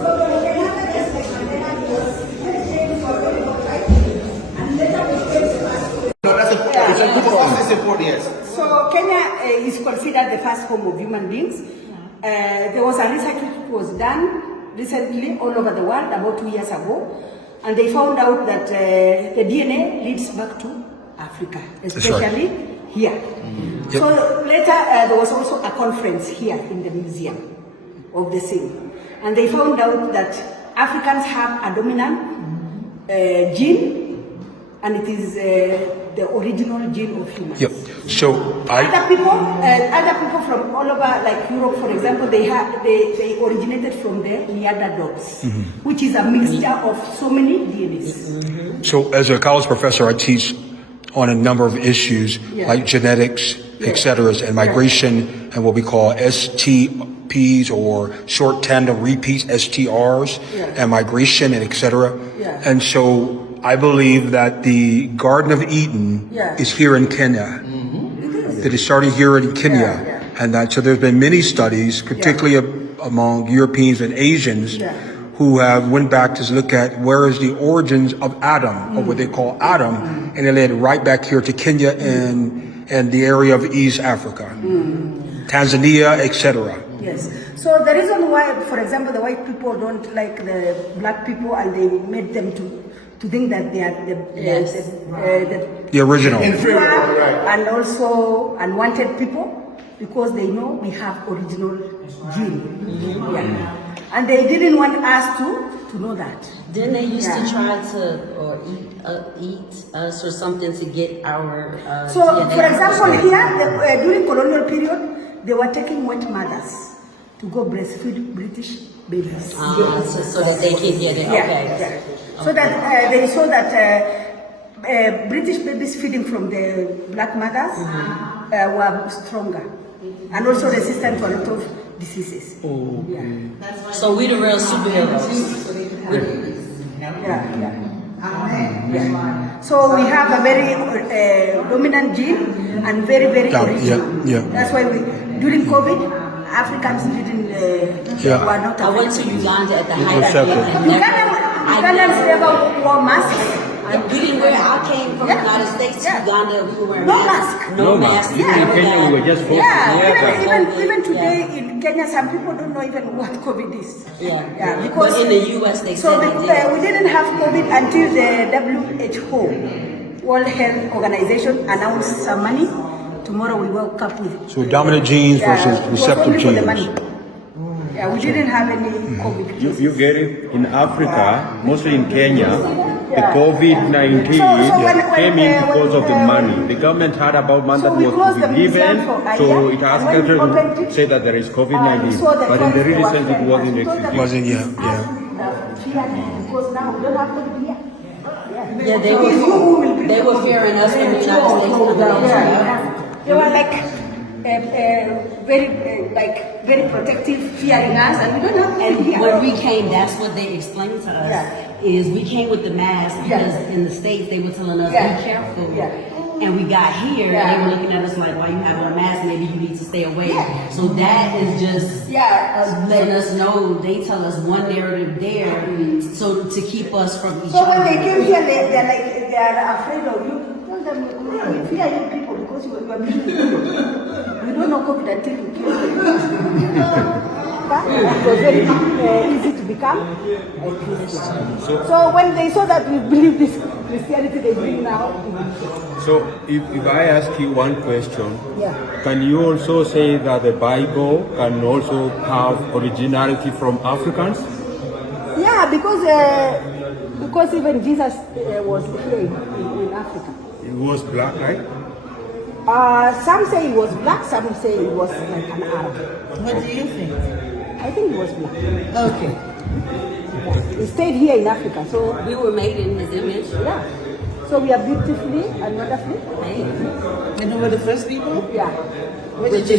So Kenya is considered the first home of human beings. There was a research which was done recently all over the world about 2 years ago, and they found out that the DNA leads back to Africa, especially here. Mm-hmm. So later there was also a conference here in the museum of the same, and they found out that Africans have a dominant gene, and it is the original gene of humans. Yep. So other people from all over, like Europe, for example, they originated from the Neanderthals, which is a mixture of so many DNAs. So as a college professor, I teach on a number of issues like genetics, etc., and migration, and what we call STPs or short tandem repeats, STRs, and migration, and etc. And so I believe that the Garden of Eden is here in Kenya. That it started here in Kenya. And that, so there's been many studies, particularly among Europeans and Asians, who have went back to look at where is the origins of Adam, or what they call Adam, and they led right back here to Kenya and the area of East Africa, Tanzania, etc. Yes. So the reason why, for example, the white people don't like the black people, and they made them to think that they are the original, and also unwanted people, because they know we have original gene. And they didn't want us to know that. Didn't they used to try to eat us or something to get our so DNA? For example, here during colonial period, they were taking wet mothers to go breastfeed British babies. So that they can get it. So that they saw that British babies feeding from the black mothers were stronger and also resistant to a lot of diseases. So we the real superheroes. So we have a very dominant gene and very original. That's why during COVID, Africans didn't were not affected. I went to Uganda at the height of it. Ugandans never wore masks. We didn't wear. I came from the United States to Uganda. We were wearing masks. No mask. Even in Kenya, we were just forced even today in Kenya, some people don't know even what COVID is. Because in the US they said we didn't have COVID until the WHO, World Health Organization, announced some money. Tomorrow we woke up with so dominant genes versus receptive genes. We didn't have any COVID. You get it? In Africa, mostly in Kenya, the COVID-19 came in because of the money. The government had about money that was to be given, so it asked them to say that there is COVID-19. But in the real sense, it wasn't existing. Wasn't Because now we don't have COVID here. They were fearing us from the United States. They were like very protective, fearing us, and we don't have. And when we came, that's what they explained to us. Is we came with the mask because in the States they were telling us be careful. And we got here, and they were looking at us like, why you have on a mask? Maybe you need to stay away. So that is just letting us know. They tell us one narrative there, so to keep us from each other. So when they came here, they are afraid of you. Tell them, we fear you people because you are being you don't know COVID until you kill them. It was very easy to become a Christian. So when they saw that we believe this Christianity they bring now. So if I ask you one question, can you also say that the Bible can also have originality from Africans? Yeah, because even Jesus was here in Africa. He was black, right? Some say he was black, some say he was like an Arab. What do you think? I think he was black. Okay. He stayed here in Africa, so we were made in his image. So we are beautifully and wonderfully made. And who were the first people? With the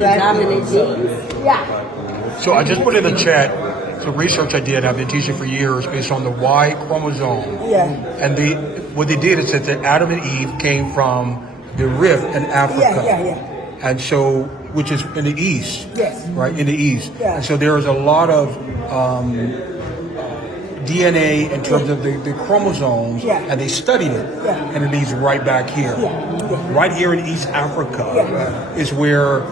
dominant genes. So I just put in the chat some research I did. I've been teaching for years based on the Y chromosome. And what they did is that Adam and Eve came from the rift in Africa. And so, which is in the east, right? In the east. And so there is a lot of DNA in terms of the chromosomes, Yeah. and they studied it, Yeah. and it leads right back here. Yeah. Right here in East Africa Yeah. is where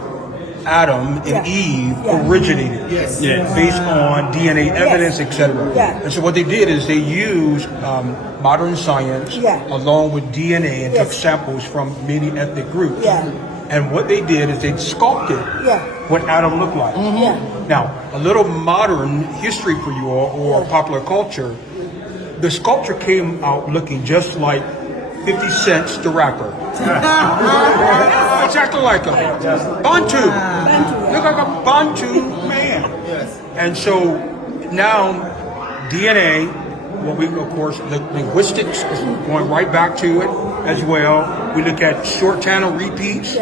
Adam and Yeah. Eve Yeah. originated, Yes. based on DNA evidence, etc. Yeah. And so what they did is they used modern science Yeah. along with DNA and took Yes. samples from many ethnic groups. Yeah. And what they did is they sculpted Yeah. what Adam looked like. Yeah. Now, a little modern history for you all, or popular culture, the sculpture came out looking just like 50 Cent's the rapper. Exactly like him. Bantu. Look like a Bantu man. And so now DNA, what we, of course, linguistics is going right back to it as well. We look at short channel repeats.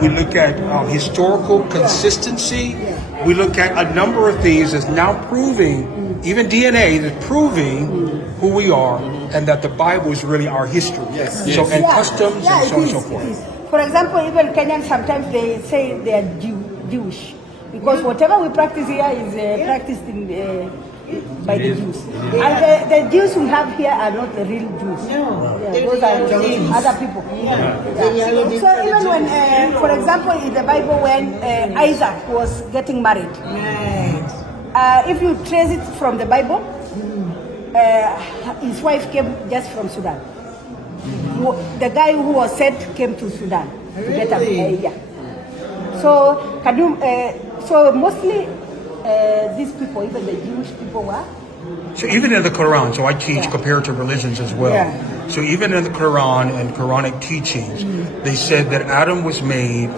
We look at historical consistency. We look at a number of things that's now proving, even DNA is proving who we are, and that the Bible is really our history. So, and customs and so on and so forth. It is. For example, even Kenyans sometimes they say they are Jewish because whatever we practice here is practiced in, by the Jews. And the Jews we have here are not the real Jews. No, Those are other people. So even when, for example, in the Bible, when Isaac was getting married, if you trace it from the Bible, his wife came just from Sudan. The guy who was sent came to Sudan to get a So can you? So mostly these people, even the Jewish people, were. So even in the Quran, so I teach comparative religions as well. Yeah. So even in the Quran and Quranic teachings, they said that Adam was made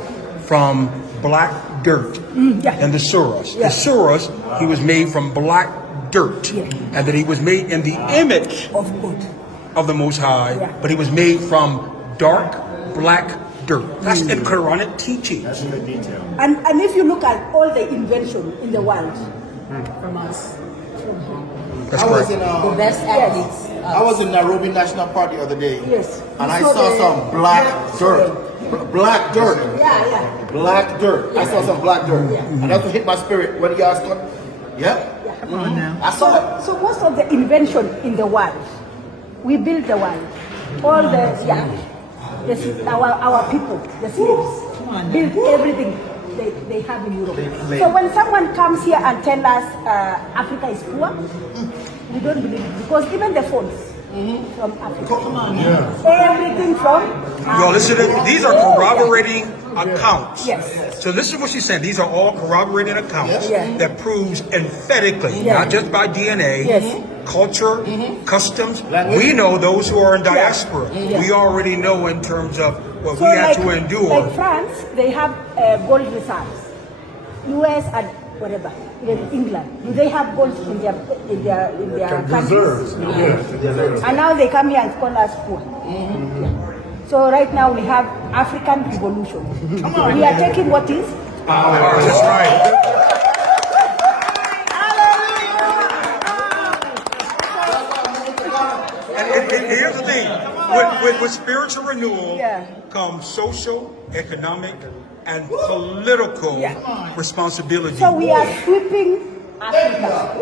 from black dirt. In the surahs. The surahs, he was made from black dirt. And that he was made in the image Of God. of the Most High, but he was made from dark black dirt. That's in Quranic teachings. And if you look at all the invention in the world, From us. That's I was correct. in The best athletes. I was in Nairobi National Park the other day. Yes. And I So saw the- some black dirt. Black dirt. yeah. Black dirt. I saw some black dirt. And that's what hit my spirit when you asked. Yep. Come on now. I saw it. So most of the invention in the world, we build the world. All the our people, the slaves, on, build everything they have in Europe. So when someone comes here and tell us Africa is poor, we don't believe it because even the phones from Africa, everything from. Well, listen, these are corroborating accounts. Yes. So listen to what she's saying. These are all corroborating accounts that proves emphatically, not just by DNA, culture, customs. We know those who are in diaspora. We already know in terms of what So we had to like endure. France, they have gold reserves. US and whatever, even England, do they have gold in their countries? And now they come here and call us poor. So right now we have African revolution. We are taking what is Power. That's right. And here's the thing. With spiritual renewal comes social, economic, and political responsibility. So we are sweeping Africa.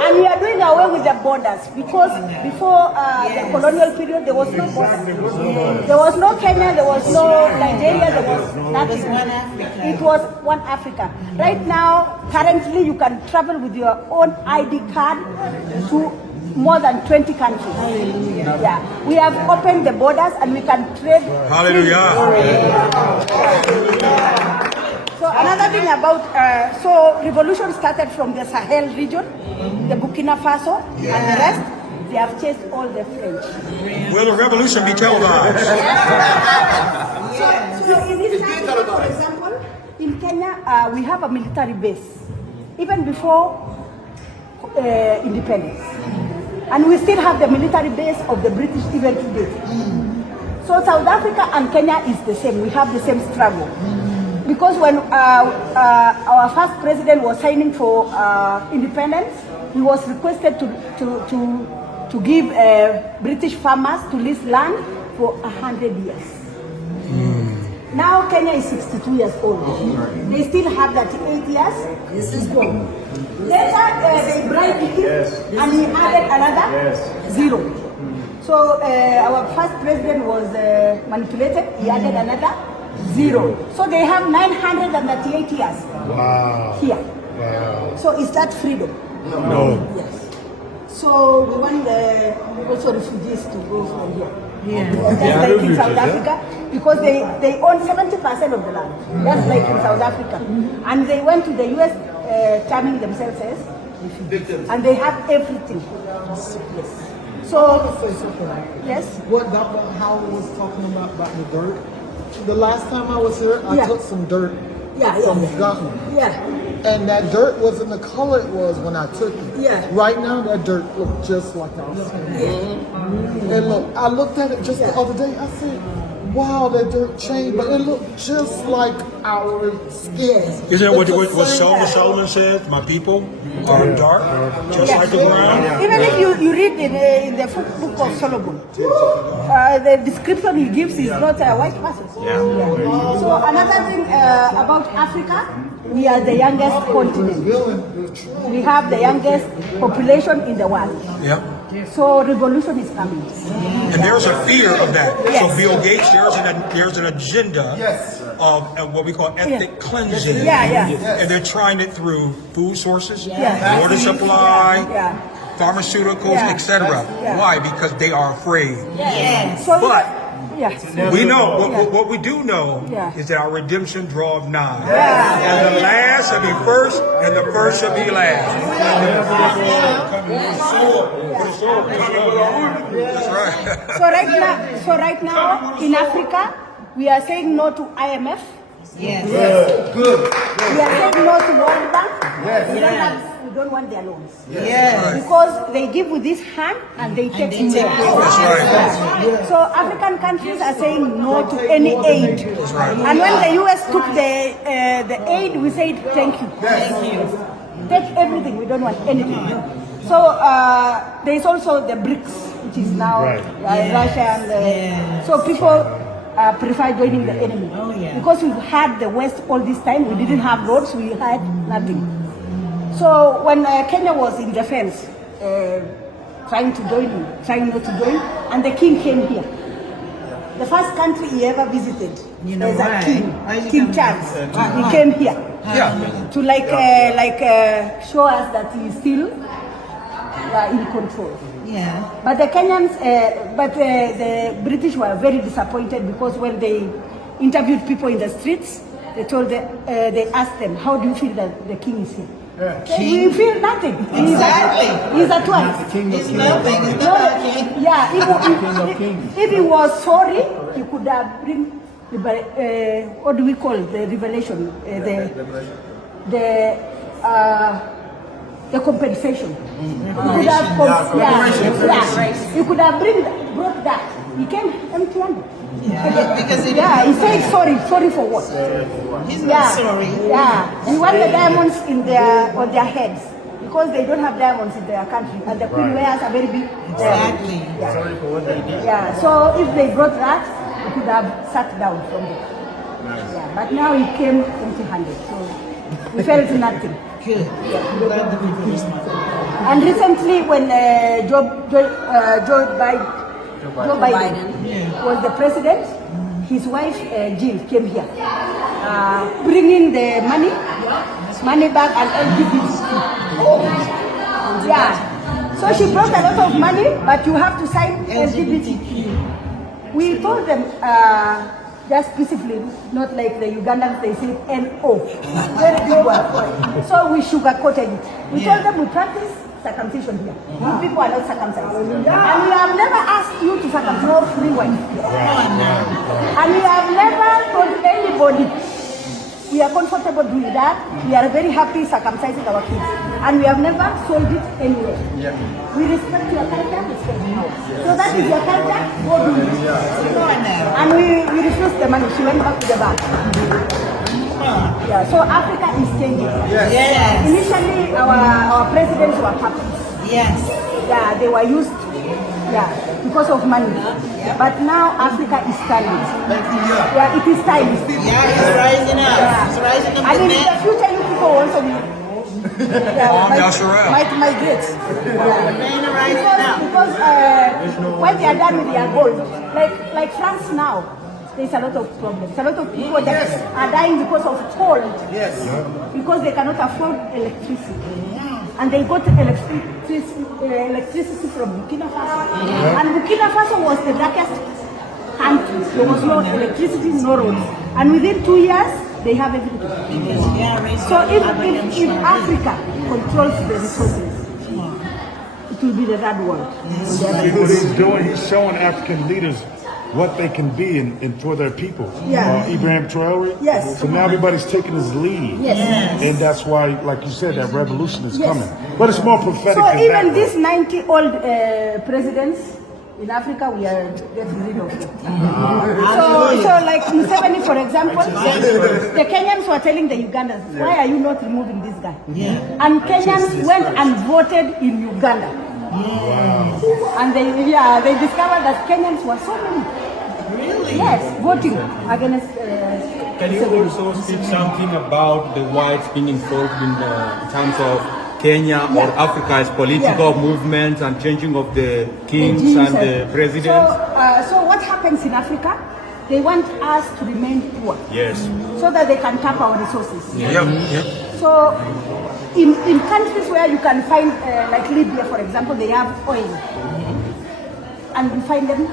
And we are doing away with the borders because before the colonial period there was no borders. There was no Kenya, there was no Nigeria, there was nothing. one Africa. It was one Africa. Right now, currently you can travel with your own ID card to more than 20 countries. Yeah. We have opened the borders and we can trade. Hallelujah. So another thing about, so revolution started from the Sahel region, the Burkina Faso, and the rest, they have chased all the French. Will the revolution be televised? So in this country, for example, in Kenya, we have a military base, even before independence. And we still have the military base of the British even today. So South Africa and Kenya is the same. We have the same struggle. Because when our first president was signing for independence, he was requested to give British farmers to lease land for 100 years. Now Kenya is 62 years old. They still have that 8 years. This is gone. Later, they bribed him and he added another 0. So our first president was manipulated. He added another 0. So they have 938 years here. Wow. So is that freedom? No. Yes. So we want also refugees to go from here. That's like in South Africa, because they own 70% of the land. That's like in South Africa. And they went to the US terming themselves as refugees. And they have everything. Yes. So, yes? What Dr. Howard was talking about the dirt. The last time I was here, I took some dirt from Ghana. Yeah. And that dirt wasn't the color it was when I took it. Yeah. Right now, that dirt looked just like our skin. And look, I looked at it just the other day. I said, wow, that dirt changed, but it looked just like our skin. Isn't that what Solomon said? My people are dark, just like the ground. Even if you read in the book of Solomon, the description he gives is not a white person. So another thing about Africa, we are the youngest continent. We have the youngest population in the world. Yep. So revolution is coming. And there's a fear of that. So Bill Gates, there's an agenda of what we call ethnic cleansing. And they're trying it through food sources, water supply, pharmaceuticals, etc. Why? Because they are afraid. But we know, what we do know is that our redemption draweth nigh. And the last shall be first, and the first shall be last. That's right. So right now in Africa, we are saying no to IMF. Good. We are saying no to World Bank. We don't want their loans. Because they give with this hand and they take with their hand. That's right. So African countries are saying no to any aid. And when the US took the aid, we said thank you. Take everything. We don't want anything. So there is also the BRICS, which is now Russia and so people prefer joining the enemy. Because we've had the West all this time, we didn't have roads, we had nothing. So when Kenya was in defense, trying not to join, and the king came here. The first country he ever visited, there's a King Charles. He came here to show us that he's still in control. But the Kenyans, the British were very disappointed because when they interviewed people in the streets, they asked them, how do you feel that the king is here? We feel nothing. He's a tourist. He's nothing. He's not a king. If he was sorry, he could have bring what do we call the revelation? The compensation. He could have brought that. He came empty-handed. Because he said sorry for what? He's not sorry. We want the diamonds on their heads because they don't have diamonds in their country, and the queen wears a very big. Exactly. Sorry for what they did. So if they brought that, we could have sat down from there. But now he came empty-handed, so we felt nothing. Good. And recently, when Joe Biden was the president, his wife Jill came here, bringing the money back and LGBT. So she brought a lot of money, but you have to sign LGBT. We told them just peacefully, not like the Ugandans, they say NO. Very big one. So we sugarcoated it. We told them we practice circumcision here. You people are not circumcised. And we have never asked you to circumcise no free wife. And we have never told anybody. We are comfortable doing that. We are very happy circumcising our kids. And we have never sold it anywhere. We respect your culture, respect ours. So that is your culture, go do it. And we refused the money. She went back to the bank. So Africa is changing. Initially, our presidents were puppies. They were used. because of money. But now Africa is standing. Yeah, it is time. Yeah, it's rising up. It's rising up. And in the future, you people also migrate. Because when they are done with their gold, like France now, there's a lot of problems. A lot of people that are dying because of cold. Yes. Because they cannot afford electricity. And they got electricity from Burkina Faso. And Burkina Faso was the darkest country. There was no electricity, no roads. And within 2 years, they have everything. So if Africa controls the resources, it will be the third world. What he's doing, he's showing African leaders what they can be and for their people. Ibrahim Traore. Yes. So now everybody's taking his lead. Yes. And that's why, like you said, that revolution is coming. But it's more prophetic So than even that. these 90-old presidents in Africa, we are getting rid of them. So like Museveni, for example, the Kenyans were telling the Ugandans, why are you not removing this guy? And Kenyans went and voted in Uganda. And they discovered that Kenyans were so many. Really? Yes, voting against. Can you also speak something about the whites being involved in terms of Kenya or Africa's political movements and changing of the kings and the presidents? So what happens in Africa? They want us to remain poor. Yes. So that they can tap our resources. Yep. So in countries where you can find, like Libya, for example, they have oil. And you find them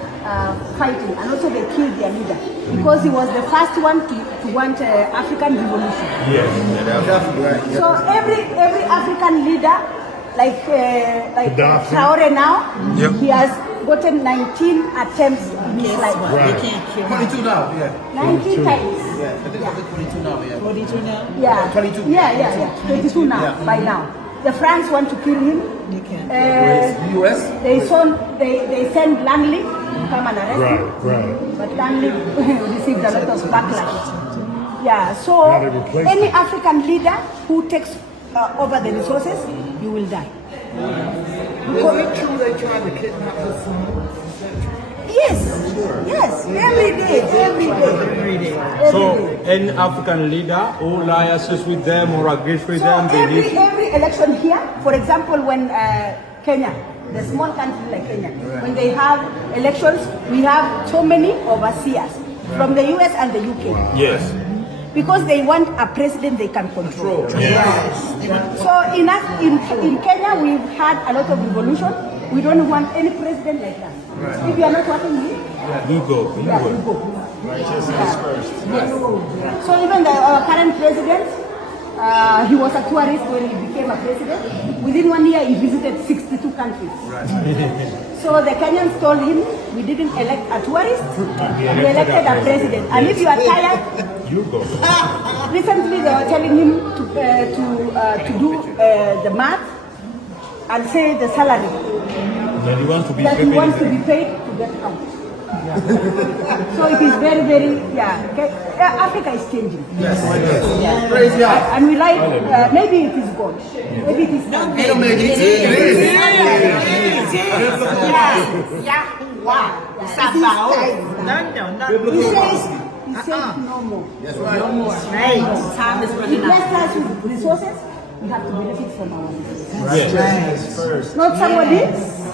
fighting. And also they killed their leader. Because he was the first one to want African revolution. Yes, definitely right. So every African leader, like Traore now, he has gotten 19 attempts in his life. 22 now, 19 times. I think 22 now, 42 now? Yeah. 22. Yeah. 22 now, by now. The France want to kill him. The US? They send Langley to come and arrest him. Right. But Langley received a lot of backlash. Yeah, so Now they replace any him. African leader who takes over the resources, you will die. Is it true they tried to kidnap his son? Yes, every day. So, any African leader who liaises with them or agrees with So them, they need... every election here, for example, when Kenya, the small country like Kenya, when they have elections, we have so many overseers from the US and the UK. Yes. Because they want a president they can control. So in Kenya, we've had a lot of revolution. We don't want any president like that. If you are not working here, You go. Righteousness first. So even our current president, he was a tourist when he became a president. Within 1 year, he visited 62 countries. So the Kenyans told him, we didn't elect a tourist, we elected a president. And if you are tired, You go. recently they were telling him to do the math and say the salary That you want to be that he wants to be paid to get out. So it is very, okay. Africa is changing. Praise God. And we like, maybe it is God. Maybe it is God. Wow. It's about. No. He says no more. No more. Right. Time is He running out. blessed us with resources. We have to benefit from our resources. Yes. Not somebody.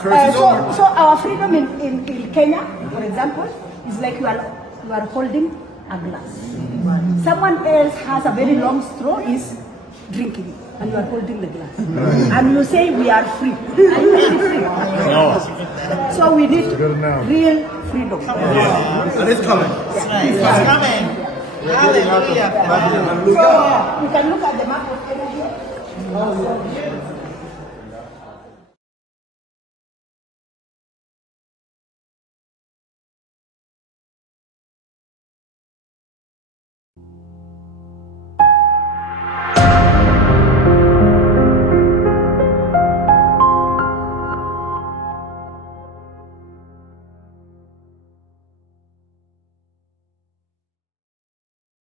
So our freedom in Kenya, for example, is like you are holding a glass. Someone else has a very long straw, is drinking it, and you are holding the glass. And you say we are free. Are you really free? No. So we need real freedom. And it's coming. It's coming. Hallelujah. So you can look at the map of Kenya here.